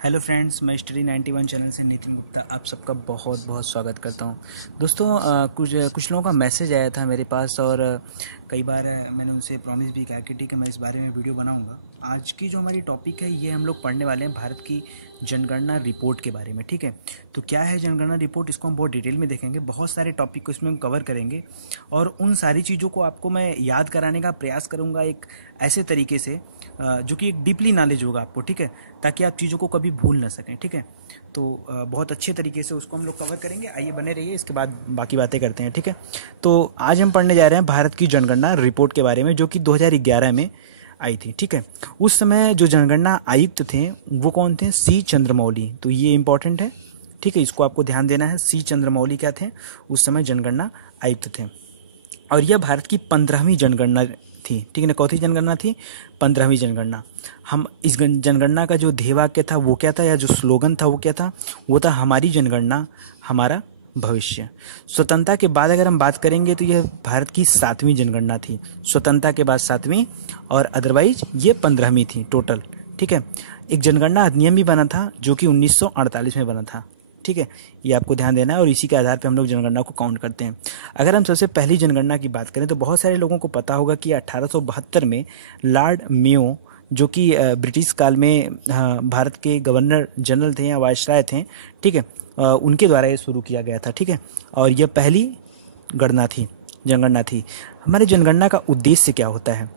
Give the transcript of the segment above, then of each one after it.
Hello friends, मैं study 91 channel से नितिन गुप्ता आप सबका बहुत बहुत स्वागत करता हूं। दोस्तों, कुछ लोगों का मैसेज आया था मेरे पास और कई बार मैंने उनसे प्रॉमिस भी किया कि ठीक है, मैं इस बारे में वीडियो बनाऊंगा। आज की जो हमारी टॉपिक है ये हम लोग पढ़ने वाले हैं भारत की जनगणना रिपोर्ट के बारे में। ठीक है, तो क्या है जनगणना रिपोर्ट, इसको हम बहुत डिटेल में देखेंगे। बहुत सारे टॉपिक को इसमें हम कवर करेंगे और उन सारी चीज़ों को आपको मैं याद कराने का प्रयास करूँगा एक ऐसे तरीके से जो कि एक डीपली नॉलेज होगा आपको। ठीक है, ताकि आप चीज़ों को कभी भूल ना सकें। ठीक है, तो बहुत अच्छे तरीके से उसको हम लोग कवर करेंगे। आइए बने रहिए, इसके बाद बाकी बातें करते हैं। ठीक है, तो आज हम पढ़ने जा रहे हैं भारत की जनगणना रिपोर्ट के बारे में, जो कि 2011 में आई थी। ठीक है, उस समय जो जनगणना आयुक्त थे वो कौन थे? सी चंद्रमौली। तो ये इंपॉर्टेंट है। ठीक है, इसको आपको ध्यान देना है। सी चंद्रमौली क्या थे? उस समय जनगणना आयुक्त थे और यह भारत की 15वीं जनगणना थी। ठीक है ना, कौन सी जनगणना थी? 15वीं जनगणना। हम इस जनगणना का जो ध्येय वाक्य था वो क्या था, या जो स्लोगन था वो क्या था? वो था हमारी जनगणना हमारा भविष्य। स्वतंत्रता के बाद अगर हम बात करेंगे तो यह भारत की 7वीं जनगणना थी। स्वतंत्रता के बाद 7वीं और अदरवाइज ये 15वीं थी टोटल। ठीक है, एक जनगणना अधिनियम भी बना था जो कि 1948 में बना था। ठीक है, ये आपको ध्यान देना है और इसी के आधार पर हम लोग जनगणना को काउंट करते हैं। अगर हम सबसे पहली जनगणना की बात करें तो बहुत सारे लोगों को पता होगा कि 1872 में लॉर्ड मेयो, जो कि ब्रिटिश काल में भारत के गवर्नर जनरल थे या वायसराय थे, ठीक है, उनके द्वारा ये शुरू किया गया था। ठीक है, और यह पहली गणना थी, जनगणना थी। हमारे जनगणना का उद्देश्य क्या होता है?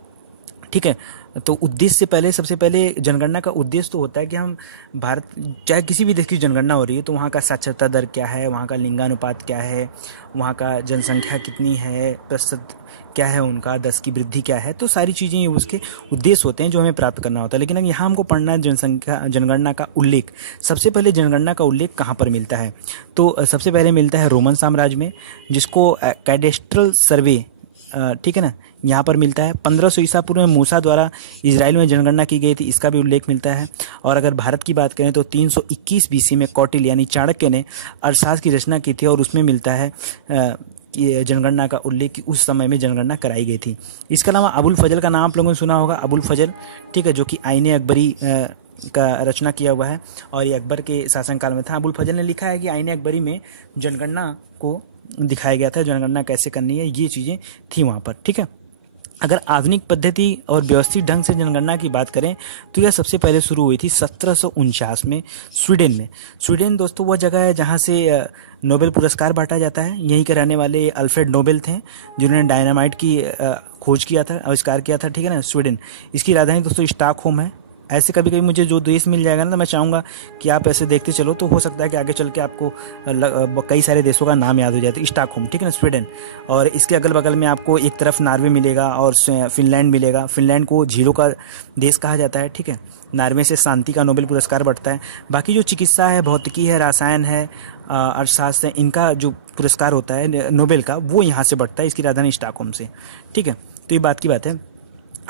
ठीक है, तो उद्देश्य से पहले सबसे पहले जनगणना का उद्देश्य तो होता है कि हम भारत, चाहे किसी भी देश की जनगणना हो रही है तो वहाँ का साक्षरता दर क्या है, वहाँ का लिंगानुपात क्या है, वहाँ का जनसंख्या कितनी है, प्रतिशत क्या है उनका, दस की वृद्धि क्या है, तो सारी चीज़ें उसके उद्देश्य होते हैं जो हमें प्राप्त करना होता है। लेकिन अब यहाँ हमको पढ़ना है जनगणना का उल्लेख। सबसे पहले जनगणना का उल्लेख कहाँ पर मिलता है? तो सबसे पहले मिलता है रोमन साम्राज्य में, जिसको कैडेस्ट्रल सर्वे, ठीक है ना, यहाँ पर मिलता है। 1500 ईसा पूर्व में मूसा द्वारा इजराइल में जनगणना की गई थी, इसका भी उल्लेख मिलता है। और अगर भारत की बात करें तो 321 बीसी में कौटिल्य यानी चाणक्य ने अर्थशास्त्र की रचना की थी और उसमें मिलता है ये जनगणना का उल्लेख कि उस समय में जनगणना कराई गई थी। इसके अलावा अबुल फजल का नाम आप लोगों ने सुना होगा, अबुल फजल, ठीक है, जो कि आईने अकबरी का रचना किया हुआ है और ये अकबर के शासनकाल में था। अबुल फजल ने लिखा है कि आईने अकबरी में जनगणना को दिखाया गया था, जनगणना कैसे करनी है, ये चीज़ें थी वहाँ पर। ठीक है, अगर आधुनिक पद्धति और व्यवस्थित ढंग से जनगणना की बात करें तो यह सबसे पहले शुरू हुई थी 1749 में स्वीडन में। स्वीडन दोस्तों वह जगह है जहाँ से नोबेल पुरस्कार बांटा जाता है। यहीं के रहने वाले अल्फ्रेड नोबेल थे जिन्होंने डायनामाइट की खोज किया था, आविष्कार किया था। ठीक है ना, स्वीडन। इसकी राजधानी दोस्तों स्टॉकहोम है। ऐसे कभी कभी मुझे जो देश मिल जाएगा ना तो मैं चाहूँगा कि आप ऐसे देखते चलो, तो हो सकता है कि आगे चल के आपको कई सारे देशों का नाम याद हो जाए। तो स्टॉकहोम, ठीक है ना, स्वीडन। और इसके अगल बगल में आपको एक तरफ नॉर्वे मिलेगा और फिनलैंड मिलेगा। फिनलैंड को झीलों का देश कहा जाता है। ठीक है, नॉर्वे से शांति का नोबेल पुरस्कार बढ़ता है। बाकी जो चिकित्सा है, भौतिकी है, रसायन है, अर्थशास्त्र है, इनका जो पुरस्कार होता है नोबेल का, वो यहाँ से बढ़ता है, इसकी राजधानी स्टॉकहोम से। ठीक है, तो ये बात की बात है।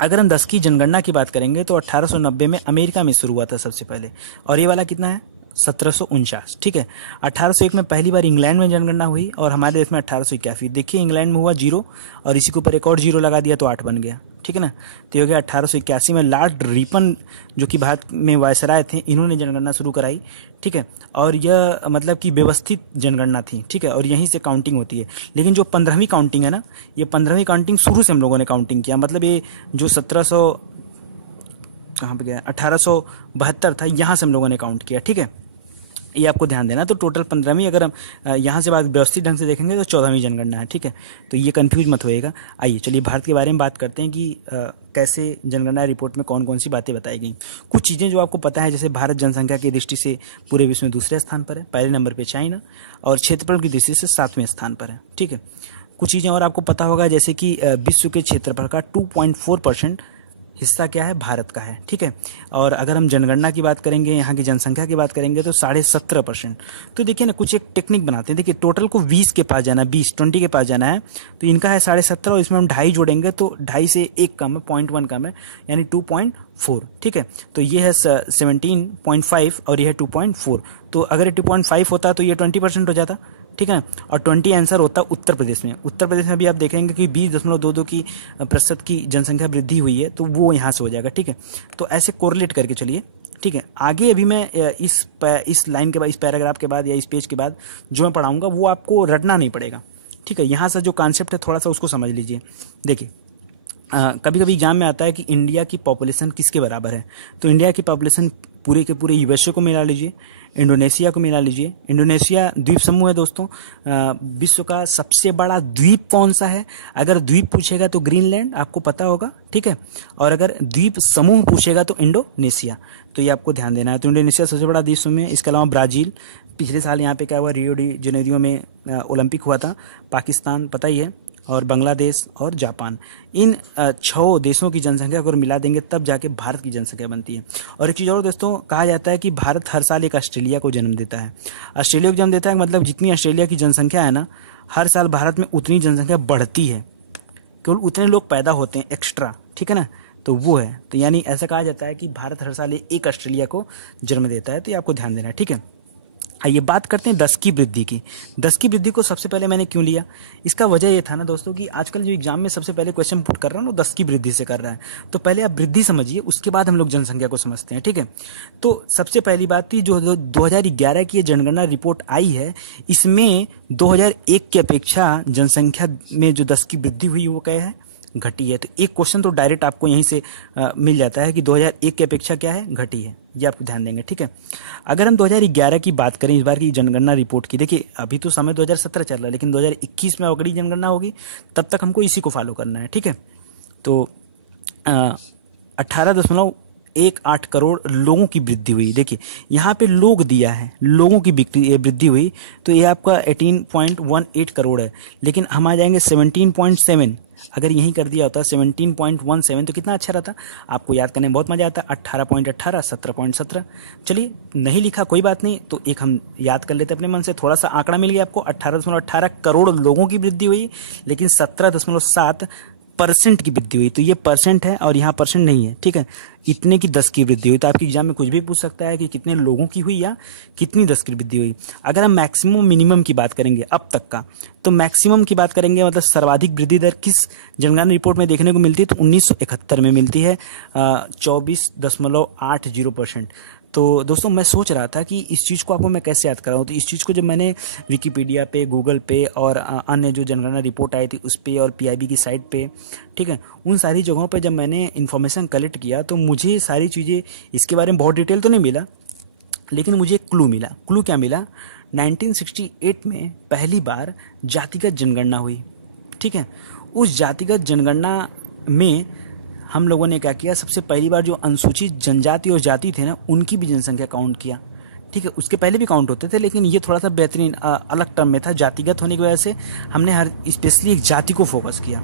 अगर हम 10 की जनगणना की बात करेंगे तो 1890 में अमेरिका में शुरू हुआ था सबसे पहले, और ये वाला कितना है? 1749। ठीक है, 1801 में पहली बार इंग्लैंड में जनगणना हुई और हमारे देश में 1881। देखिए, इंग्लैंड में हुआ 0 और इसी के ऊपर एक और 0 लगा दिया तो 8 बन गया। ठीक है ना, तो ये हो गया 1881 में। लॉर्ड रिपन, जो कि भारत में वायसराय थे, इन्होंने जनगणना शुरू कराई। ठीक है, और यह मतलब कि व्यवस्थित जनगणना थी। ठीक है, और यहीं से काउंटिंग होती है। लेकिन जो 15वीं काउंटिंग है ना, ये 15वीं काउंटिंग शुरू से हम लोगों ने काउंटिंग किया। मतलब ये जो 1700 कहाँ पे गया, 1872 था, यहाँ से हम लोगों ने काउंट किया। ठीक है, ये आपको ध्यान देना। तो टोटल 15वीं, अगर हम यहाँ से बात व्यवस्थित ढंग से देखेंगे तो 14वीं जनगणना है। ठीक है, तो ये कंफ्यूज मत होएगा। आइए चलिए भारत के बारे में बात करते हैं कि कैसे जनगणना रिपोर्ट में कौन कौन सी बातें बताई गई। कुछ चीज़ें जो आपको पता है, जैसे भारत जनसंख्या की दृष्टि से पूरे विश्व में दूसरे स्थान पर है, पहले नंबर पर चाइना, और क्षेत्रफल की दृष्टि से 7वें स्थान पर है। ठीक है, कुछ चीज़ें और आपको पता होगा, जैसे कि विश्व के क्षेत्रफल का 2.4% हिस्सा क्या है? भारत का है। ठीक है, और अगर हम जनगणना की बात करेंगे, यहाँ की जनसंख्या की बात करेंगे तो 17.5%। तो देखिए ना, कुछ एक टेक्निक बनाते हैं। देखिए, टोटल को 20 के पास जाना है, 20 के पास जाना है, तो इनका है 17.5 और इसमें हम 2.5 जोड़ेंगे तो 2.5 से 1 कम है, 0.1 कम है, यानी 2.4। ठीक है, तो ये है 17.5 और ये है 2.4। तो अगर ये 2.5 होता तो ये 20% हो जाता। ठीक है, और 20 आंसर होता उत्तर प्रदेश में। उत्तर प्रदेश में भी आप देखेंगे कि 20.22 की प्रतिशत की जनसंख्या वृद्धि हुई है, तो वो यहाँ से हो जाएगा। ठीक है, तो ऐसे कोरिलेट करके चलिए ठीक है, आगे अभी मैं इस लाइन के बाद, इस पैराग्राफ के बाद या इस पेज के बाद जो मैं पढ़ाऊंगा वो आपको रटना नहीं पड़ेगा। ठीक है, यहाँ से जो कॉन्सेप्ट है थोड़ा सा उसको समझ लीजिए। देखिए, कभी कभी एग्जाम में आता है कि इंडिया की पॉपुलेशन किसके बराबर है, तो इंडिया की पॉपुलेशन पूरे के पूरे यूएसए को मिला लीजिए, इंडोनेशिया को मिला लीजिए। इंडोनेशिया द्वीप समूह है दोस्तों। विश्व का सबसे बड़ा द्वीप कौन सा है? अगर द्वीप पूछेगा तो ग्रीनलैंड, आपको पता होगा। ठीक है, और अगर द्वीप समूह पूछेगा तो इंडोनेशिया, तो ये आपको ध्यान देना है। तो इंडोनेशिया सबसे बड़ा द्वीप समूह है। इसके अलावा ब्राजील, पिछले साल यहाँ पे क्या हुआ, रियो डी जनेरियो में ओलंपिक हुआ था। पाकिस्तान पता ही है, और बांग्लादेश और जापान, इन 6 देशों की जनसंख्या अगर मिला देंगे तब जाके भारत की जनसंख्या बनती है। और एक चीज़ और दोस्तों, कहा जाता है कि भारत हर साल एक ऑस्ट्रेलिया को जन्म देता है। ऑस्ट्रेलिया को जन्म देता है मतलब जितनी ऑस्ट्रेलिया की जनसंख्या है ना, हर साल भारत में उतनी जनसंख्या बढ़ती है, केवल उतने लोग पैदा होते हैं एक्स्ट्रा। ठीक है ना, तो वो है, तो यानी ऐसा कहा जाता है कि भारत हर साल एक ऑस्ट्रेलिया को जन्म देता है, तो ये आपको ध्यान देना है। ठीक है, आइए बात करते हैं 10 की वृद्धि की। 10 की वृद्धि को सबसे पहले मैंने क्यों लिया, इसका वजह ये था ना दोस्तों कि आजकल जो एग्जाम में सबसे पहले क्वेश्चन पुट कर रहा है ना 10 की वृद्धि से कर रहा है, तो पहले आप वृद्धि समझिए, उसके बाद हम लोग जनसंख्या को समझते हैं। ठीक है, तो सबसे पहली बात थी जो 2011 की जनगणना रिपोर्ट आई है, इसमें 2001 की अपेक्षा जनसंख्या में जो 10 की वृद्धि हुई वो क्या है, घटी है। तो एक क्वेश्चन तो डायरेक्ट आपको यहीं से मिल जाता है कि 2001 की अपेक्षा क्या है, घटी है, ये आपको ध्यान देंगे। ठीक है, अगर हम 2011 की बात करें, इस बार की जनगणना रिपोर्ट की, देखिए अभी तो समय 2017 चल रहा है, लेकिन 2021 में अगली जनगणना होगी, तब तक हमको इसी को फॉलो करना है। ठीक है, तो 18.18 करोड़ लोगों की वृद्धि हुई। देखिए यहाँ पे लोग दिया है, लोगों की वृद्धि हुई, तो ये आपका 18.18 करोड़ है, लेकिन हम आ जाएंगे 17.7, अगर यही कर दिया होता 17.17 तो कितना अच्छा रहता, आपको याद करने में बहुत मजा आता। 18.18, 17.17, चलिए नहीं लिखा कोई बात नहीं, तो एक हम याद कर लेते अपने मन से, थोड़ा सा आंकड़ा मिल गया आपको। 18.18 करोड़ लोगों की वृद्धि हुई, लेकिन 17.7% की वृद्धि हुई, तो ये परसेंट है और यहाँ परसेंट नहीं है। ठीक है, इतने की 10 की वृद्धि हुई, तो आपके एग्जाम में कुछ भी पूछ सकता है कि कितने लोगों की हुई या कितनी 10 की वृद्धि हुई। अगर हम मैक्सिमम मिनिमम की बात करेंगे अब तक का, तो मैक्सिमम की बात करेंगे, मतलब सर्वाधिक वृद्धि दर किस जनगणना रिपोर्ट में देखने को मिलती है, तो 1971 में मिलती है 24.80%। तो दोस्तों मैं सोच रहा था कि इस चीज़ को आपको मैं कैसे याद कराऊं, तो इस चीज़ को जब मैंने विकिपीडिया पे, गूगल पे और अन्य जो जनगणना रिपोर्ट आई थी उस पे और पीआईबी की साइट पे, ठीक है, उन सारी जगहों पे जब मैंने इन्फॉर्मेशन कलेक्ट किया, तो मुझे सारी चीज़ें इसके बारे में बहुत डिटेल तो नहीं मिला, लेकिन मुझे एक क्लू मिला। क्लू क्या मिला, 1968 में पहली बार जातिगत जनगणना हुई। ठीक है, उस जातिगत जनगणना में हम लोगों ने क्या किया, सबसे पहली बार जो अनुसूचित जनजाति और जाति थे ना, उनकी भी जनसंख्या काउंट किया। ठीक है, उसके पहले भी काउंट होते थे, लेकिन ये थोड़ा सा बेहतरीन अलग टर्म में था, जातिगत होने की वजह से हमने हर स्पेशली एक जाति को फोकस किया।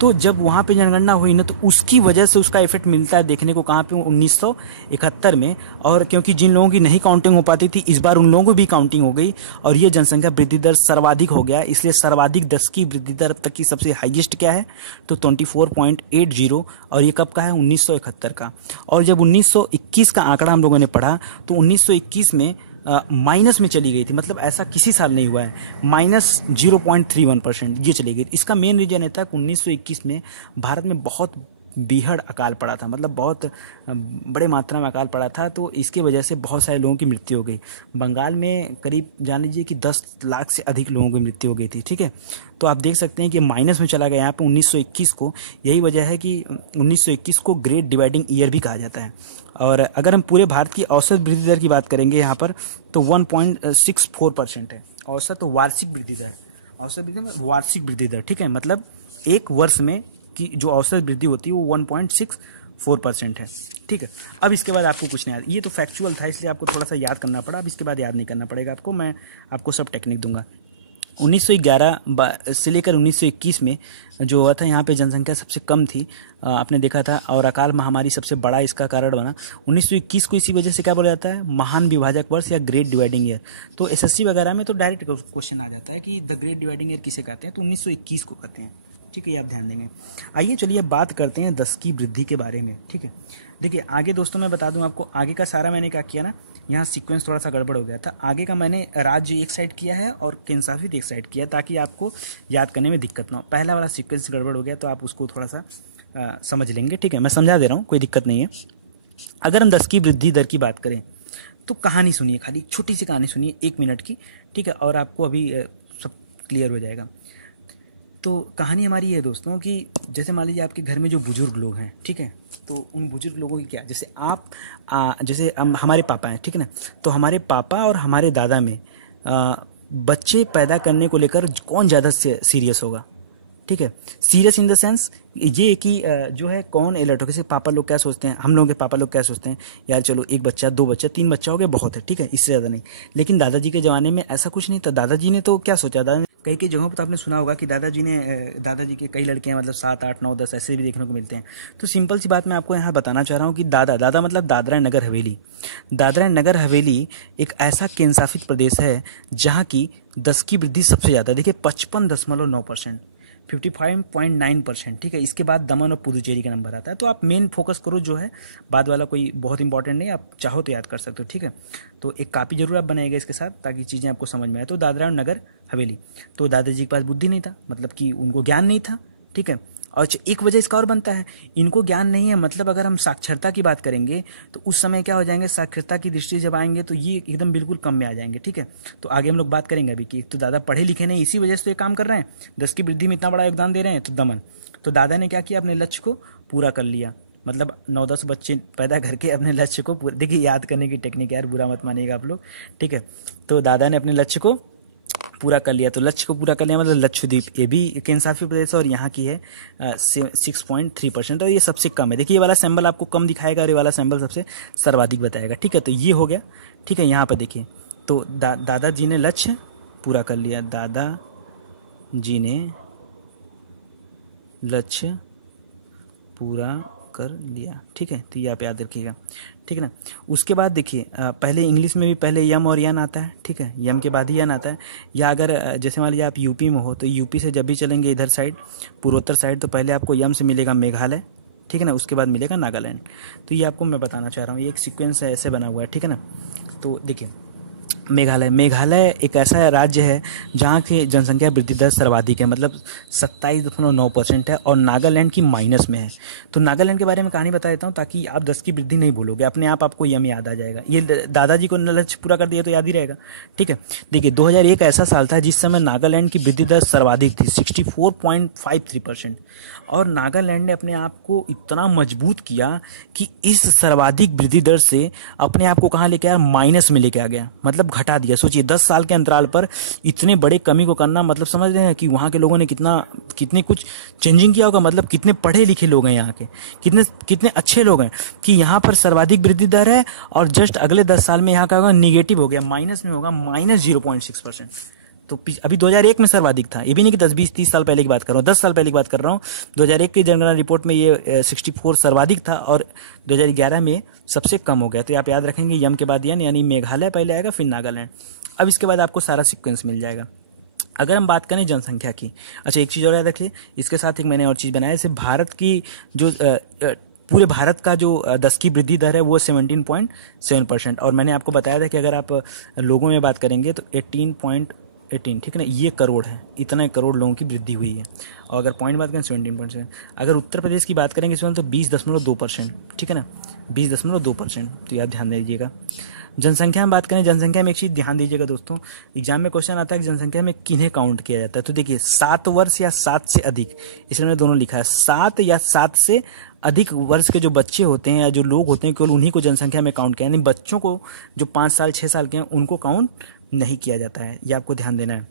तो जब वहाँ पे जनगणना हुई ना, तो उसकी वजह से उसका इफेक्ट मिलता है देखने को कहाँ पे, 1971 में। और क्योंकि जिन लोगों की नहीं काउंटिंग हो पाती थी, इस बार उन लोगों को भी काउंटिंग हो गई और ये जनसंख्या वृद्धि दर सर्वाधिक हो गया। इसलिए सर्वाधिक 10 की वृद्धि दर अब तक की सबसे हाईएस्ट क्या है, तो 24.80, और ये कब का है, 1971 का। और जब 1921 का आंकड़ा हम लोगों ने पढ़ा, तो 1921 में माइनस में चली गई थी, मतलब ऐसा किसी साल नहीं हुआ है, -0.31% ये चली गई। इसका मेन रीजन ये था कि 1921 में भारत में बहुत बीहड़ अकाल पड़ा था, मतलब बहुत बड़े मात्रा में अकाल पड़ा था, तो इसकी वजह से बहुत सारे लोगों की मृत्यु हो गई। बंगाल में करीब जान लीजिए कि 10 लाख से अधिक लोगों की मृत्यु हो गई थी। ठीक है, तो आप देख सकते हैं कि माइनस में चला गया यहाँ पे 1921 को। यही वजह है कि 1921 को ग्रेट डिवाइडिंग ईयर भी कहा जाता है। और अगर हम पूरे भारत की औसत वृद्धि दर की बात करेंगे यहाँ पर, तो 1.64% है औसत वार्षिक वृद्धि दर। औसत वृद्धि में वार्षिक वृद्धि दर, ठीक है, मतलब एक वर्ष में की जो औसत वृद्धि होती है वो 1.64% है। ठीक है, अब इसके बाद आपको कुछ नहीं याद, ये तो फैक्चुअल था इसलिए आपको थोड़ा सा याद करना पड़ा, अब इसके बाद याद नहीं करना पड़ेगा आपको, मैं आपको सब टेक्निक दूंगा। 1911 से लेकर 1921 में जो हुआ था, यहाँ पे जनसंख्या सबसे कम थी, आपने देखा था, और अकाल महामारी सबसे बड़ा इसका कारण बना। 1921 को इसी वजह से क्या बोला जाता है, महान विभाजक वर्ष या ग्रेट डिवाइडिंग ईयर। तो एसएससी वगैरह में तो डायरेक्ट क्वेश्चन आ जाता है कि द ग्रेट डिवाइडिंग ईयर किसे कहते हैं, तो 1921 को कहते हैं। ठीक है, ये आप ध्यान देंगे। आइए चलिए बात करते हैं 10 की वृद्धि के बारे में। ठीक है, देखिए आगे दोस्तों मैं बता दूं आपको, आगे का सारा मैंने क्या किया ना, यहाँ सीक्वेंस थोड़ा सा गड़बड़ हो गया था। आगे का मैंने राज्य एक साइड किया है और केंद्रशासित एक साइड किया, ताकि आपको याद करने में दिक्कत ना हो। पहला वाला सीक्वेंस गड़बड़ हो गया तो आप उसको थोड़ा सा समझ लेंगे। ठीक है, मैं समझा दे रहा हूँ, कोई दिक्कत नहीं है। अगर हम 10 की वृद्धि दर की बात करें तो कहानी सुनिए, खाली छोटी सी कहानी सुनिए 1 मिनट की, ठीक है, और आपको अभी सब क्लियर हो जाएगा। तो कहानी हमारी ये है दोस्तों कि जैसे मान लीजिए आपके घर में जो बुजुर्ग लोग हैं, ठीक है, तो उन बुजुर्ग लोगों की क्या, जैसे आप जैसे हमारे पापा हैं, ठीक है ना, तो हमारे पापा और हमारे दादा में बच्चे पैदा करने को लेकर कौन ज़्यादा सीरियस होगा, ठीक है। सीरियस इन द सेंस ये कि जो है कौन अलर्ट हो, जैसे पापा लोग क्या सोचते हैं, हम लोगों के पापा लोग क्या सोचते हैं, यार चलो एक बच्चा, दो बच्चा, तीन बच्चा हो गया बहुत है, ठीक है, इससे ज़्यादा नहीं। लेकिन दादाजी के ज़माने में ऐसा कुछ नहीं था। दादाजी ने तो क्या सोचा, दादा कई कई जगहों पर तो आपने सुना होगा कि दादाजी के कई लड़के हैं, मतलब 7 8 9 10 ऐसे भी देखने को मिलते हैं। तो सिंपल सी बात मैं आपको यहाँ बताना चाह रहा हूँ कि दादा मतलब दादरा एंड नगर हवेली। दादरा एंड नगर हवेली एक ऐसा केंद्रशासित प्रदेश है जहाँ की 10 की वृद्धि सबसे ज़्यादा, देखिए 55.9%, 55.9%, ठीक है। इसके बाद दमन और पुदुचेरी का नंबर आता है। तो आप मेन फोकस करो जो है, बाद वाला कोई बहुत इंपॉर्टेंट नहीं, आप चाहो तो याद कर सकते हो, ठीक है। तो एक कापी जरूर आप बनाइएगा इसके साथ, ताकि चीज़ें आपको समझ में आए। तो दादरा और नगर हवेली, तो दादाजी के पास बुद्धि नहीं था, मतलब कि उनको ज्ञान नहीं था, ठीक है। और एक वजह इसका और बनता है, इनको ज्ञान नहीं है, मतलब अगर हम साक्षरता की बात करेंगे तो उस समय क्या हो जाएंगे, साक्षरता की दृष्टि से जब आएंगे तो ये एकदम बिल्कुल कम में आ जाएंगे, ठीक है। तो आगे हम लोग बात करेंगे अभी कि तो दादा पढ़े लिखे नहीं, इसी वजह से तो ये काम कर रहे हैं, 10 की वृद्धि में इतना बड़ा योगदान दे रहे हैं। तो दमन, तो दादा ने क्या किया, अपने लक्ष्य को पूरा कर लिया, मतलब 9-10 बच्चे पैदा करके अपने लक्ष्य को पूरा, देखिए याद करने की टेक्निक यार, बुरा मत मानिएगा आप लोग, ठीक है। तो दादा ने अपने लक्ष्य को पूरा कर लिया। तो लक्ष्य को पूरा कर लिया मतलब लक्षद्वीप, ये भी केंद्रशासित प्रदेश है और यहाँ की है 6.3%, और ये सबसे कम है। देखिए ये वाला सिंबल आपको कम दिखाएगा और ये वाला सिंबल सबसे सर्वाधिक बताएगा, ठीक है। तो ये हो गया, ठीक है। यहाँ पर देखिए तो दादाजी ने लक्ष्य पूरा कर लिया, दादाजी ने लक्ष्य पूरा कर लिया, ठीक है। तो ये आप याद रखिएगा, ठीक है ना। उसके बाद देखिए पहले इंग्लिश में भी पहले यम और यन आता है, ठीक है, यम के बाद ही यन आता है। या अगर जैसे मान लीजिए आप यूपी में हो तो यूपी से जब भी चलेंगे इधर साइड पूर्वोत्तर साइड, तो पहले आपको यम से मिलेगा मेघालय, ठीक है ना, उसके बाद मिलेगा नागालैंड। तो ये आपको मैं बताना चाह रहा हूँ, ये एक सीक्वेंस है, ऐसे बना हुआ है, ठीक है ना। तो देखिए मेघालय एक ऐसा राज्य है जहाँ की जनसंख्या वृद्धि दर सर्वाधिक है, मतलब 27.9% है, और नागालैंड की माइनस में है। तो नागालैंड के बारे में कहानी बता देता हूँ ताकि आप 10 की वृद्धि नहीं भूलोगे, अपने आप आपको यम याद आ जाएगा। ये दादाजी को लक्ष्य पूरा कर दिया तो याद ही रहेगा, ठीक है। देखिए 2001 ऐसा साल था जिस समय नागालैंड की वृद्धि दर सर्वाधिक थी, 64.53%, और नागालैंड ने अपने आप को इतना मजबूत किया कि इस सर्वाधिक वृद्धि दर से अपने आप को कहाँ लेके आया, माइनस में लेके आ गया, मतलब घटा दिया। सोचिए 10 साल के अंतराल पर इतने बड़े कमी को करना, मतलब समझ रहे हैं कि वहाँ के लोगों ने कितने कुछ चेंजिंग किया होगा, मतलब कितने पढ़े लिखे लोग हैं यहाँ के, कितने कितने अच्छे लोग हैं कि यहाँ पर सर्वाधिक वृद्धि दर है, और जस्ट अगले 10 साल में यहाँ का होगा निगेटिव हो गया, माइनस में होगा, -0.6%। तो अभी 2001 में सर्वाधिक था, ये भी नहीं कि 10 20 30 साल पहले की बात कर रहा हूँ, 10 साल पहले की बात कर रहा हूँ। 2001 की जनगणना रिपोर्ट में ये 64 सर्वाधिक था, और 2011 में सबसे कम हो गया। तो आप याद रखेंगे यम के बाद यानी मेघालय पहले आएगा, फिर नागालैंड। अब इसके बाद आपको सारा सीक्वेंस मिल जाएगा। अगर हम बात करें जनसंख्या की, अच्छा एक चीज़ और याद रखिए, इसके साथ एक मैंने और चीज़ बनाया, जैसे भारत की जो पूरे भारत का जो 10 की वृद्धि दर है वो 17.7%, और मैंने आपको बताया था कि अगर आप लोगों में बात करेंगे तो 18.18, ठीक है ना, ये करोड़ है, इतना करोड़ लोगों की वृद्धि हुई है। और अगर पॉइंट बात करें 17.7, अगर उत्तर प्रदेश की बात करेंगे इसमें तो 20.2%, ठीक है ना, 20.2%। तो याद ध्यान दीजिएगा। जनसंख्या में बात करें, जनसंख्या में एक चीज़ ध्यान दीजिएगा दोस्तों, एग्जाम में क्वेश्चन आता है कि जनसंख्या में किन्हें काउंट किया जाता है। तो देखिए 7 वर्ष या 7 से अधिक, इसलिए मैंने दोनों लिखा है, 7 या 7 से अधिक वर्ष के जो बच्चे होते हैं या जो लोग होते हैं, केवल उन्हीं को जनसंख्या में काउंट किया, यानी बच्चों को जो 5 साल 6 साल के हैं उनको काउंट नहीं किया जाता है, ये आपको ध्यान देना है।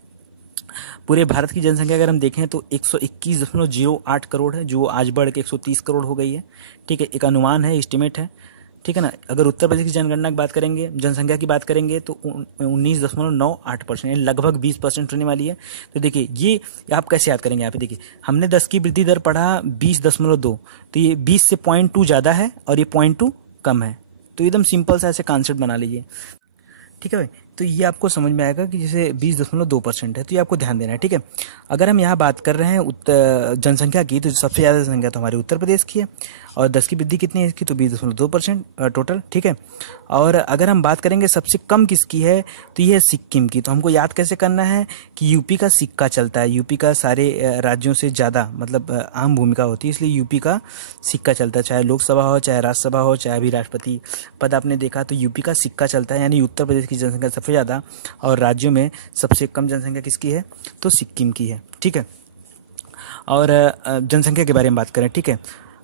पूरे भारत की जनसंख्या अगर हम देखें तो 121.08 करोड़ है, जो आज बढ़ के 130 करोड़ हो गई है, ठीक है, एक अनुमान है, एस्टिमेट है, ठीक है ना। अगर उत्तर प्रदेश की जनगणना की बात करेंगे, जनसंख्या की बात करेंगे तो 19.98%, लगभग 20% होने वाली है। तो देखिए ये आप कैसे याद करेंगे, यहाँ पे देखिए हमने 10 की वृद्धि दर पढ़ा 20.2, तो ये 20 से 0.2 ज़्यादा है और ये 0.2 कम है। तो एकदम सिंपल सा ऐसे कॉन्सेप्ट बना लीजिए, ठीक है भाई। तो ये आपको समझ में आएगा कि जैसे 20.2% है, तो ये आपको ध्यान देना है, ठीक है। अगर हम यहाँ बात कर रहे हैं जनसंख्या की, तो सबसे ज़्यादा जनसंख्या तो हमारे उत्तर प्रदेश की है, और 10 की वृद्धि कितनी है इसकी, तो 20.2% टोटल, ठीक है। और अगर हम बात करेंगे सबसे कम किसकी है, तो ये है सिक्किम की। तो हमको याद कैसे करना है कि यूपी का सिक्का चलता है, यूपी का सारे राज्यों से ज़्यादा मतलब अहम भूमिका होती है, इसलिए यूपी का सिक्का चलता है, चाहे लोकसभा हो, चाहे राज्यसभा हो, चाहे अभी राष्ट्रपति पद आपने देखा, तो यूपी का सिक्का चलता है। यानी उत्तर प्रदेश की जनसंख्या सबसे ज़्यादा और राज्यों में सबसे कम जनसंख्या किसकी है, तो सिक्किम की है, ठीक है। और जनसंख्या के बारे में बात करें, ठीक है।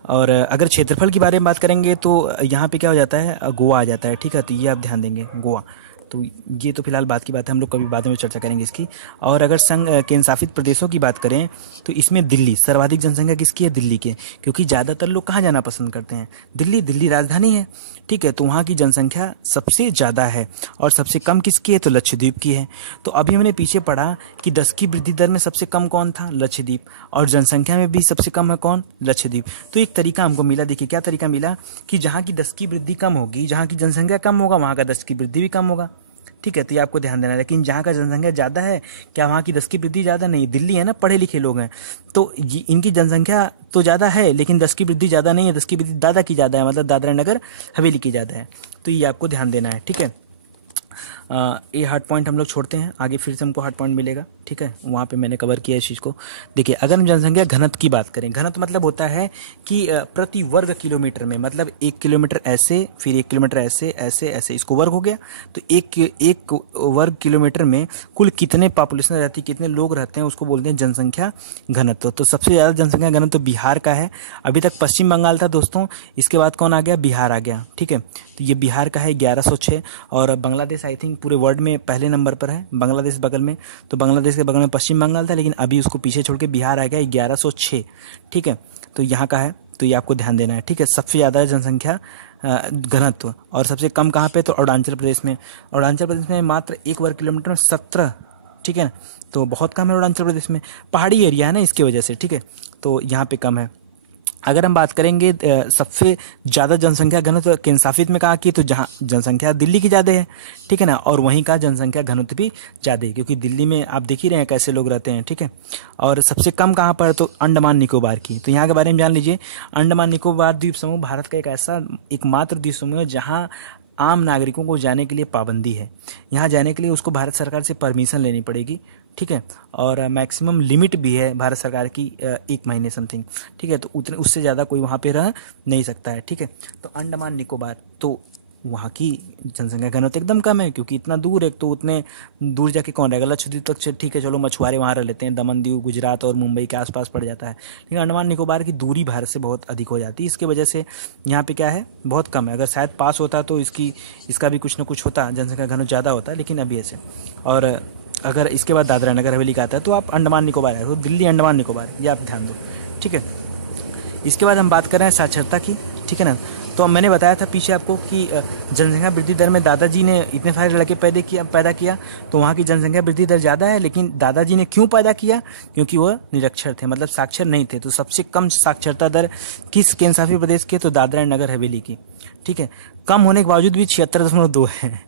और अगर क्षेत्रफल के बारे में बात करेंगे तो यहाँ पे क्या हो जाता है, गोवा आ जाता है, ठीक है। तो ये आप ध्यान देंगे, गोवा। तो ये तो फिलहाल बात की बात है, हम लोग कभी बाद में चर्चा करेंगे इसकी। और अगर संघ केंद्र शासित प्रदेशों की बात करें तो इसमें दिल्ली सर्वाधिक जनसंख्या किसकी है, दिल्ली के, क्योंकि ज़्यादातर लोग कहाँ जाना पसंद करते हैं, दिल्ली, दिल्ली राजधानी है, ठीक है। तो वहाँ की जनसंख्या सबसे ज़्यादा है। और सबसे कम किसकी है, तो लक्षद्वीप की है। तो अभी हमने पीछे पढ़ा कि 10 की वृद्धि दर में सबसे कम कौन था, लक्षद्वीप, और जनसंख्या में भी सबसे कम है कौन, लक्षद्वीप। तो एक तरीका हमको मिला, देखिए क्या तरीका मिला कि जहाँ की 10 की वृद्धि कम होगी, जहाँ की जनसंख्या कम होगा, वहाँ का 10 की वृद्धि भी कम होगा, ठीक है। तो ये आपको ध्यान देना है। लेकिन जहाँ का जनसंख्या ज़्यादा है, क्या वहाँ की 10 की वृद्धि ज़्यादा नहीं, दिल्ली है ना, पढ़े लिखे लोग हैं, तो इनकी जनसंख्या तो ज़्यादा है लेकिन 10 की वृद्धि ज़्यादा नहीं है, 10 की वृद्धि दादा की ज़्यादा है, मतलब दादरा नगर हवेली की ज़्यादा है। तो ये आपको ध्यान देना है, ठीक है। ये हार्ड पॉइंट हम लोग छोड़ते हैं, आगे फिर से हमको हार्ड पॉइंट मिलेगा, ठीक है। वहाँ पे मैंने कवर किया इस चीज़ को। देखिए अगर हम जनसंख्या घनत्व की बात करें, घनत्व मतलब होता है कि प्रति वर्ग किलोमीटर में, मतलब 1 किलोमीटर ऐसे, फिर 1 किलोमीटर ऐसे ऐसे ऐसे, इसको वर्ग हो गया, तो एक वर्ग किलोमीटर में कुल कितने पॉपुलेशन रहती है, कितने लोग रहते हैं, उसको बोलते हैं जनसंख्या घनत्व। तो सबसे ज़्यादा जनसंख्या घनत्व तो बिहार का है। अभी तक पश्चिम बंगाल था दोस्तों, इसके बाद कौन आ गया, बिहार आ गया, ठीक है। तो ये बिहार का है 1106, और बांग्लादेश आई थिंक पूरे वर्ल्ड में पहले नंबर पर है, बांग्लादेश बगल में। तो बांग्लादेश के बगल में पश्चिम बंगाल था, लेकिन अभी उसको पीछे छोड़ के बिहार आ गया 1106, ठीक है। तो यहाँ का है, तो ये आपको ध्यान देना है, ठीक है। सबसे ज़्यादा जनसंख्या घनत्व, और सबसे कम कहाँ पे, तो अरुणाचल प्रदेश में। अरुणाचल प्रदेश में मात्र 1 वर्ग किलोमीटर में 17, ठीक है। तो बहुत कम है अरुणाचल प्रदेश में, पहाड़ी एरिया है ना इसकी वजह से, ठीक है। तो यहाँ पे कम है। अगर हम बात करेंगे सबसे ज़्यादा जनसंख्या घनत्व केंद्र शासित में कहा कि, तो जहाँ जनसंख्या दिल्ली की ज़्यादा है, ठीक है ना, और वहीं का जनसंख्या घनत्व भी ज़्यादा है, क्योंकि दिल्ली में आप देख ही रहे हैं कैसे लोग रहते हैं, ठीक है। और सबसे कम कहाँ पर, तो अंडमान निकोबार की। तो यहाँ के बारे में जान लीजिए, अंडमान निकोबार द्वीप समूह भारत का एक ऐसा एकमात्र द्वीप समूह है जहाँ आम नागरिकों को जाने के लिए पाबंदी है। यहाँ जाने के लिए उसको भारत सरकार से परमिशन लेनी पड़ेगी, ठीक है। और मैक्सिमम लिमिट भी है भारत सरकार की 1 महीने समथिंग, ठीक है। तो उतने उससे ज़्यादा कोई वहाँ पे रह नहीं सकता है, ठीक है। तो अंडमान निकोबार, तो वहाँ की जनसंख्या घनत्व एकदम कम है, क्योंकि इतना दूर, एक तो उतने दूर जाके कौन रहेगा, लक्षद्वीप तक ठीक है, चलो मछुआरे वहाँ रह लेते हैं, दमन दीव गुजरात और मुंबई के आसपास पड़ जाता है, लेकिन अंडमान निकोबार की दूरी भारत से बहुत अधिक हो जाती है। इसकी वजह से यहाँ पे क्या है, बहुत कम है। अगर शायद पास होता तो इसका भी कुछ ना कुछ होता, जनसंख्या घनत्व ज़्यादा होता, लेकिन अभी ऐसे। और अगर इसके बाद दादरा नगर हवेली का आता है तो आप अंडमान निकोबार है, तो दिल्ली अंडमान निकोबार, ये आप ध्यान दो, ठीक है। इसके बाद हम बात कर रहे हैं साक्षरता की, ठीक है ना। तो मैंने बताया था पीछे आपको कि जनसंख्या वृद्धि दर में दादाजी ने इतने सारे लड़के पैदा किया, तो वहाँ की जनसंख्या वृद्धि दर ज़्यादा है। लेकिन दादाजी ने क्यों पैदा किया, क्योंकि वह निरक्षर थे, मतलब साक्षर नहीं थे। तो सबसे कम साक्षरता दर किस केंद्र शासित प्रदेश की, तो दादरा नगर हवेली की, ठीक है। कम होने के बावजूद भी 76.2 है,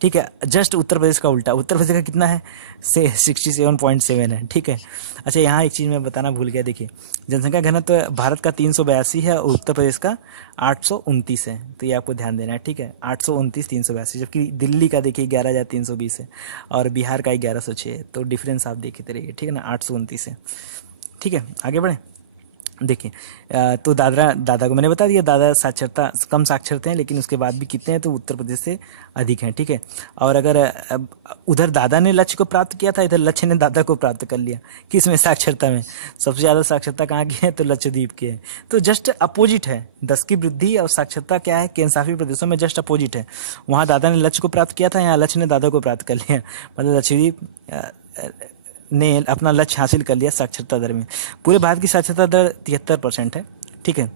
ठीक है। जस्ट उत्तर प्रदेश का उल्टा, उत्तर प्रदेश का कितना है, 67.7 है, ठीक है। अच्छा यहाँ एक चीज़ मैं बताना भूल गया, देखिए जनसंख्या घनत्व तो भारत का 382 है और उत्तर प्रदेश का 829 है, तो ये आपको ध्यान देना है, ठीक है। 829 382, जबकि दिल्ली का देखिए 11,320 है और बिहार का 1106 है, तो डिफरेंस आप देखते रहिए, ठीक है ना, 829 है, ठीक है। आगे बढ़े, देखिए तो दादा को मैंने बता दिया, दादा साक्षरता कम साक्षर थे, लेकिन उसके बाद भी कितने हैं, तो उत्तर प्रदेश से अधिक हैं, ठीक है। और अगर उधर दादा ने लक्ष्य को प्राप्त किया था, इधर लक्ष्य ने दादा को प्राप्त कर लिया, किसमें, साक्षरता में। सबसे ज़्यादा साक्षरता कहाँ की है, तो लक्षद्वीप की है। तो जस्ट अपोजिट है, 10 की वृद्धि और साक्षरता क्या है, केंद्र शासित प्रदेशों में जस्ट अपोजिट है। वहाँ दादा ने लक्ष्य को प्राप्त किया था, यहाँ लक्ष्य ने दादा को प्राप्त कर लिया, मतलब लक्षद्वीप ने अपना लक्ष्य हासिल कर लिया साक्षरता दर में। पूरे भारत की साक्षरता दर 73% है, ठीक है।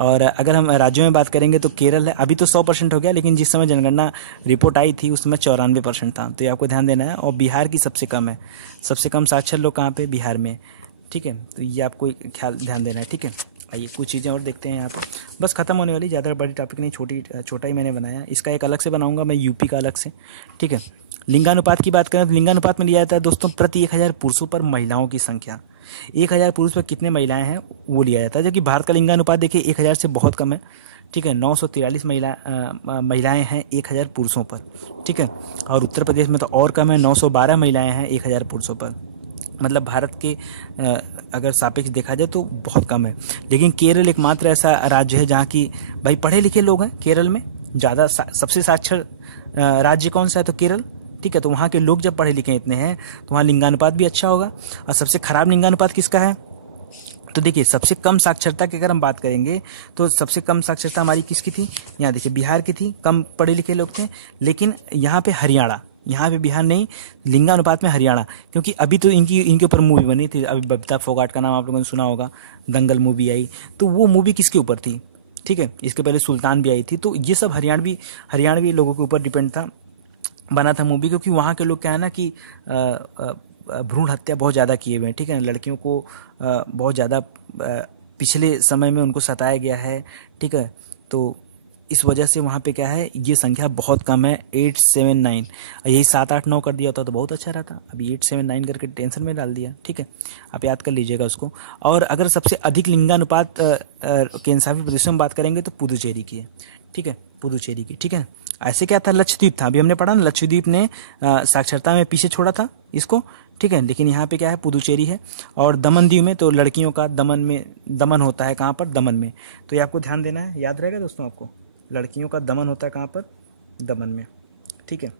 और अगर हम राज्यों में बात करेंगे तो केरल है, अभी तो 100% हो गया, लेकिन जिस समय जनगणना रिपोर्ट आई थी उस समय 94% था, तो ये आपको ध्यान देना है। और बिहार की सबसे कम है, सबसे कम साक्षर लोग कहाँ पे, बिहार में, ठीक है। तो ये आपको ध्यान देना है, ठीक है। आइए कुछ चीज़ें और देखते हैं यहाँ पे, बस खत्म होने वाली, ज़्यादा बड़ी टॉपिक नहीं, छोटा ही मैंने बनाया। इसका एक अलग से बनाऊंगा मैं, यूपी का अलग से, ठीक है। लिंगानुपात की बात करें तो लिंगानुपात में लिया जाता है दोस्तों प्रति 1000 पुरुषों पर महिलाओं की संख्या। 1000 पुरुष पर कितने महिलाएं हैं वो लिया जाता है, जबकि भारत का लिंगानुपात देखिए 1000 से बहुत कम है। ठीक है, 943 महिलाएं हैं 1000 पुरुषों पर। ठीक है, और उत्तर प्रदेश में तो और कम है, 912 महिलाएं हैं 1000 पुरुषों पर। मतलब भारत के अगर सापेक्ष देखा जाए तो बहुत कम है। लेकिन केरल एकमात्र ऐसा राज्य है जहाँ की भाई पढ़े लिखे लोग हैं। केरल में ज़्यादा सबसे साक्षर राज्य कौन सा है तो केरल। ठीक है, तो वहाँ के लोग जब पढ़े लिखे इतने हैं तो वहाँ लिंगानुपात भी अच्छा होगा। और सबसे खराब लिंगानुपात किसका है तो देखिए सबसे कम साक्षरता की अगर हम बात करेंगे तो सबसे कम साक्षरता हमारी किसकी थी, यहाँ देखिए बिहार की थी, कम पढ़े लिखे लोग थे। लेकिन यहाँ पे हरियाणा, यहाँ पे बिहार नहीं, लिंगानुपात में हरियाणा, क्योंकि अभी तो इनके ऊपर मूवी बनी थी, अभी बबीता फोगाट का नाम आप लोगों ने सुना होगा, दंगल मूवी आई, तो वो मूवी किसके ऊपर थी। ठीक है, इसके पहले सुल्तान भी आई थी। तो ये सब हरियाणवी लोगों के ऊपर डिपेंड था, बना था मूवी, क्योंकि वहाँ के लोग क्या है ना कि भ्रूण हत्या बहुत ज़्यादा किए हुए हैं। ठीक है, लड़कियों को बहुत ज़्यादा पिछले समय में उनको सताया गया है। ठीक है, तो इस वजह से वहाँ पे क्या है, ये संख्या बहुत कम है 879। यही 7, 8, 9 कर दिया होता तो बहुत अच्छा रहता, अभी 879 करके टेंशन में डाल दिया। ठीक है, आप याद कर लीजिएगा उसको। और अगर सबसे अधिक लिंगानुपात केंद्रशासित प्रदेशों में बात करेंगे तो पुदुचेरी की है। ठीक है, पुदुचेरी की। ठीक है, ऐसे क्या था, लक्षद्वीप था, अभी हमने पढ़ा ना, लक्षद्वीप ने साक्षरता में पीछे छोड़ा था इसको। ठीक है, लेकिन यहाँ पे क्या है, पुदुचेरी है। और दमन दीव में तो लड़कियों का दमन होता है, कहाँ पर, दमन में। तो ये आपको ध्यान देना है, याद रहेगा दोस्तों आपको, लड़कियों का दमन होता है कहाँ पर, दमन में। ठीक है,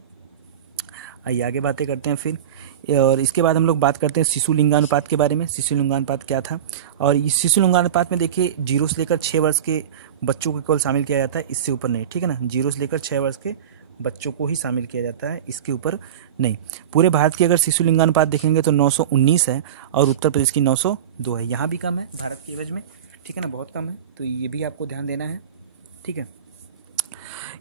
आइए आगे बातें करते हैं फिर। और इसके बाद हम लोग बात करते हैं शिशु लिंगानुपात के बारे में। शिशु लिंगानुपात क्या था, और इस शिशु लिंगानुपात में देखिए 0 से लेकर 6 वर्ष के बच्चों को केवल शामिल किया जाता है, इससे ऊपर नहीं। ठीक है ना, 0 से लेकर 6 वर्ष के बच्चों को ही शामिल किया जाता है, इसके ऊपर नहीं। पूरे भारत की अगर शिशु लिंगानुपात देखेंगे तो 919 है, और उत्तर प्रदेश की 902 है। यहाँ भी कम है भारत के एवज में। ठीक है ना, बहुत कम है, तो ये भी आपको ध्यान देना है। ठीक है,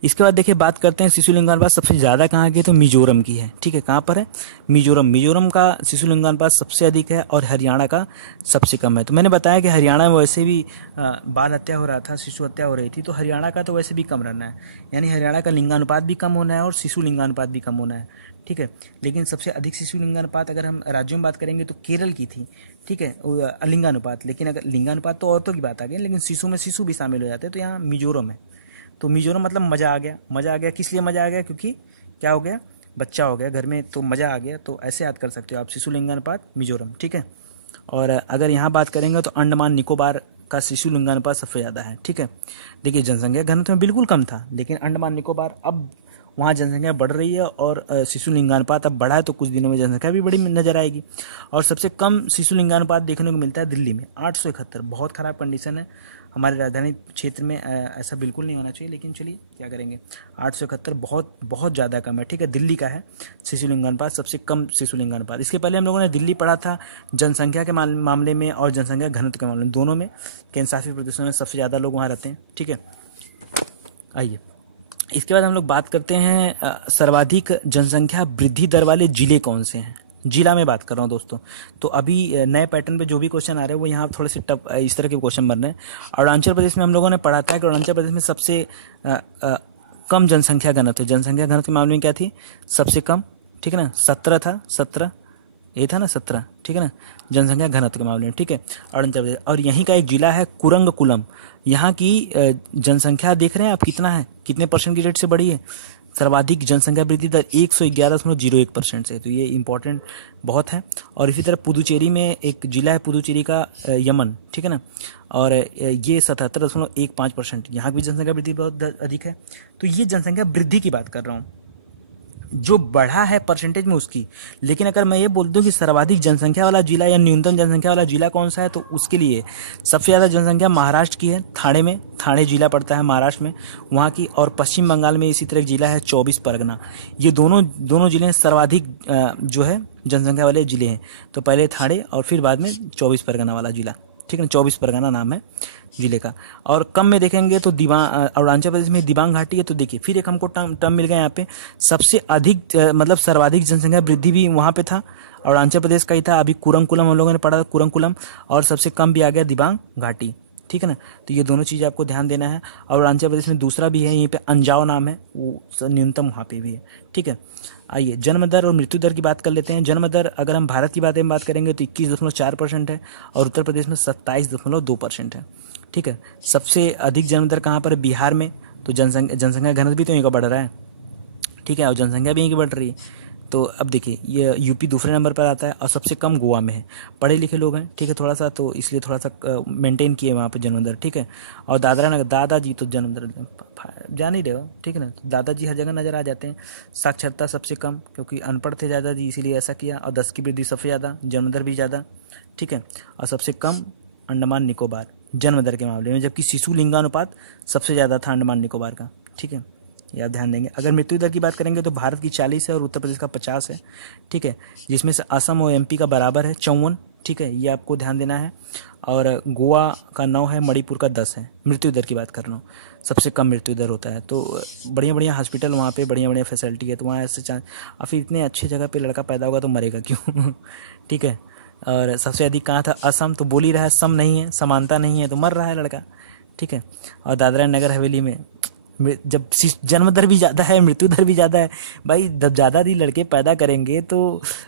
इसके बाद देखिए बात करते हैं शिशु लिंगानुपात सबसे ज़्यादा कहाँ की है तो मिजोरम की है। ठीक है, कहाँ पर है, मिजोरम का शिशु लिंगानुपात सबसे अधिक है और हरियाणा का सबसे कम है। तो मैंने बताया कि हरियाणा में वैसे भी बाल हत्या हो रहा था, शिशु हत्या हो रही थी, तो हरियाणा का तो वैसे भी कम रहना है, यानी हरियाणा का लिंगानुपात भी कम होना है और शिशु लिंगानुपात भी कम होना है। ठीक है, लेकिन सबसे अधिक शिशु लिंगानुपात अगर हम राज्यों में बात करेंगे तो केरल की थी। ठीक है, लिंगानुपात, लेकिन अगर लिंगानुपात तो औरतों की बात आ गई, लेकिन शिशु में शिशु भी शामिल हो जाते हैं, तो यहाँ मिजोरम है। तो मिजोरम मतलब मज़ा आ गया। मज़ा आ गया किस लिए मज़ा आ गया, क्योंकि क्या हो गया, बच्चा हो गया घर में, तो मज़ा आ गया। तो ऐसे याद कर सकते हो आप, शिशु लिंगानुपात मिजोरम। ठीक है, और अगर यहाँ बात करेंगे तो अंडमान निकोबार का शिशु लिंगानुपात सबसे ज़्यादा है। ठीक है, देखिए जनसंख्या घनत्व में बिल्कुल कम था, लेकिन अंडमान निकोबार अब वहाँ जनसंख्या बढ़ रही है और शिशु लिंगानुपात अब बढ़ा है, तो कुछ दिनों में जनसंख्या भी बड़ी नजर आएगी। और सबसे कम शिशु लिंगानुपात देखने को मिलता है दिल्ली में 871। बहुत ख़राब कंडीशन है हमारे राजधानी क्षेत्र में, ऐसा बिल्कुल नहीं होना चाहिए, लेकिन चलिए क्या करेंगे। 871 बहुत ज़्यादा कम है। ठीक है, दिल्ली का है शिशु लिंगानुपात सबसे कम शिशु लिंगानुपात। इसके पहले हम लोगों ने दिल्ली पढ़ा था जनसंख्या के मामले में और जनसंख्या घनत्व के मामले में, दोनों में केंद्र शासित प्रदेशों में सबसे ज़्यादा लोग वहाँ रहते हैं। ठीक है, आइए इसके बाद हम लोग बात करते हैं सर्वाधिक जनसंख्या वृद्धि दर वाले जिले कौन से हैं। जिला में बात कर रहा हूँ दोस्तों। तो अभी नए पैटर्न पे जो भी क्वेश्चन आ रहे हैं वो यहाँ थोड़े से टफ इस तरह के क्वेश्चन बन रहे हैं। अरुणाचल प्रदेश में हम लोगों ने पढ़ा था कि अरुणाचल प्रदेश में सबसे कम जनसंख्या घनत्व, जनसंख्या घनत्व के मामले में क्या थी, सबसे कम। ठीक है ना, 17 था, 17 ये था ना, 17। ठीक है ना, जनसंख्या घनत्व के मामले में। ठीक है, अरुणाचल प्रदेश। और यहीं का एक जिला है कुरंगकुलम, यहाँ की जनसंख्या देख रहे हैं आप कितना है, कितने % की रेट से बढ़ी है, सर्वाधिक जनसंख्या वृद्धि दर 111.01% से। तो ये इंपॉर्टेंट बहुत है। और इसी तरह पुदुचेरी में एक जिला है पुदुचेरी का यमन। ठीक है ना, और ये 77.15%, यहाँ की जनसंख्या वृद्धि बहुत अधिक है। तो ये जनसंख्या वृद्धि की बात कर रहा हूँ, जो बढ़ा है परसेंटेज में उसकी। लेकिन अगर मैं ये बोल दूं कि सर्वाधिक जनसंख्या वाला जिला या न्यूनतम जनसंख्या वाला जिला कौन सा है, तो उसके लिए सबसे ज़्यादा जनसंख्या महाराष्ट्र की है, थाने में, थाने जिला पड़ता है महाराष्ट्र में वहाँ की। और पश्चिम बंगाल में इसी तरह एक जिला है 24 परगना। ये दोनों जिले सर्वाधिक जो है जनसंख्या वाले जिले हैं। तो पहले थाने और फिर बाद में 24 परगना वाला जिला। ठीक है ना, 24 परगना नाम है जिले का। और कम में देखेंगे तो अरुणाचल प्रदेश में दिबांग घाटी है। तो देखिए फिर एक हमको टर्म मिल गया यहाँ पे, सबसे अधिक मतलब सर्वाधिक जनसंख्या वृद्धि भी वहाँ पे था, अरुणाचल प्रदेश का ही था। अभी कुरंगकुलम हम लोगों ने पढ़ा था, कुरंगकुलम। और सबसे कम भी आ गया दिबांग घाटी। ठीक है ना। तो ये दोनों चीज़ आपको ध्यान देना है। और अरुणाचल प्रदेश में दूसरा भी है, यहीं पे अंजाव नाम है, वो न्यूनतम वहाँ पे भी है, ठीक है। आइए जन्म दर और मृत्यु दर की बात कर लेते हैं। जन्म दर अगर हम भारत की बात करेंगे तो 21.4% है और उत्तर प्रदेश में 27.2% है, ठीक है। सबसे अधिक जन्म दर कहाँ पर है? बिहार में। तो जनसंख्या घनत्व भी तो यहीं का बढ़ रहा है, ठीक है, और जनसंख्या भी यहीं की बढ़ रही है। तो अब देखिए ये यूपी दूसरे नंबर पर आता है और सबसे कम गोवा में है। पढ़े लिखे लोग हैं, ठीक है, थोड़ा सा, तो इसलिए थोड़ा सा मेंटेन किए वहाँ पे जन्म दर, ठीक है। और दादरा नगर दादाजी तो जन्म दर जान ही रहे हो, ठीक है ना। तो दादाजी हर जगह नजर आ जाते हैं। साक्षरता सबसे कम, क्योंकि अनपढ़ थे दादाजी, इसीलिए ऐसा किया। और 10 की वृद्धि सबसे ज़्यादा, जन्म दर भी ज़्यादा, ठीक है। और सबसे कम अंडमान निकोबार जन्म दर के मामले में, जबकि शिशु लिंगानुपात सबसे ज़्यादा था अंडमान निकोबार का, ठीक है। ये आप ध्यान देंगे। अगर मृत्यु दर की बात करेंगे तो भारत की 40 है और उत्तर प्रदेश का 50 है, ठीक है। जिसमें से असम और एमपी का बराबर है 54, ठीक है, ये आपको ध्यान देना है। और गोवा का 9 है, मणिपुर का 10 है। मृत्यु दर की बात कर रहा हूँ, सबसे कम मृत्यु दर होता है। तो बढ़िया बढ़िया हॉस्पिटल वहाँ पे, बढ़िया बढ़िया फैसिलिटी है, तो वहाँ ऐसे और फिर इतने अच्छे जगह पे लड़का पैदा होगा तो मरेगा क्यों ठीक है। और सबसे अधिक कहाँ था? असम। तो बोल ही रहा है सम नहीं है, समानता नहीं है, तो मर रहा है लड़का, ठीक है। और दादरा नगर हवेली में जब जन्म दर भी ज़्यादा है, मृत्यु दर भी ज़्यादा है, भाई जब ज़्यादा ही लड़के पैदा करेंगे तो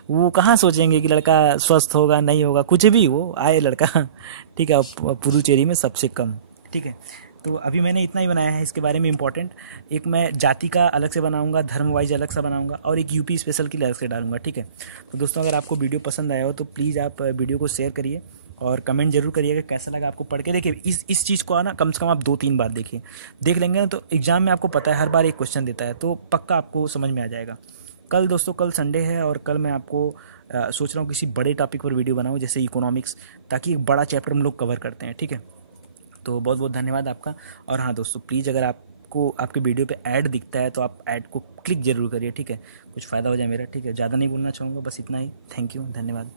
वो कहाँ सोचेंगे कि लड़का स्वस्थ होगा, नहीं होगा, कुछ भी वो आए लड़का ठीक है। और पुदुचेरी में सबसे कम, ठीक है। तो अभी मैंने इतना ही बनाया है इसके बारे में इम्पोर्टेंट। एक मैं जाति का अलग से बनाऊंगा, धर्म वाइज अलग से बनाऊंगा, और एक यूपी स्पेशल की अलग से डालूंगा, ठीक है। तो दोस्तों अगर आपको वीडियो पसंद आया हो तो प्लीज़ आप वीडियो को शेयर करिए और कमेंट जरूर करिएगा कैसा लगा आपको पढ़ के। देखिए इस चीज़ को ना कम से कम आप 2-3 बार देखिए, देख लेंगे ना तो एग्जाम में आपको पता है हर बार एक क्वेश्चन देता है, तो पक्का आपको समझ में आ जाएगा। कल दोस्तों, कल संडे है और कल मैं आपको सोच रहा हूँ किसी बड़े टॉपिक पर वीडियो बनाऊँ, जैसे इकोनॉमिक्स, ताकि एक बड़ा चैप्टर हम लोग कवर करते हैं, ठीक है। तो बहुत बहुत धन्यवाद आपका। और हाँ दोस्तों, प्लीज़ अगर आपको आपके वीडियो पे ऐड दिखता है तो आप ऐड को क्लिक जरूर करिए, ठीक है, कुछ फ़ायदा हो जाए मेरा, ठीक है। ज़्यादा नहीं बोलना चाहूँगा, बस इतना ही। थैंक यू, धन्यवाद।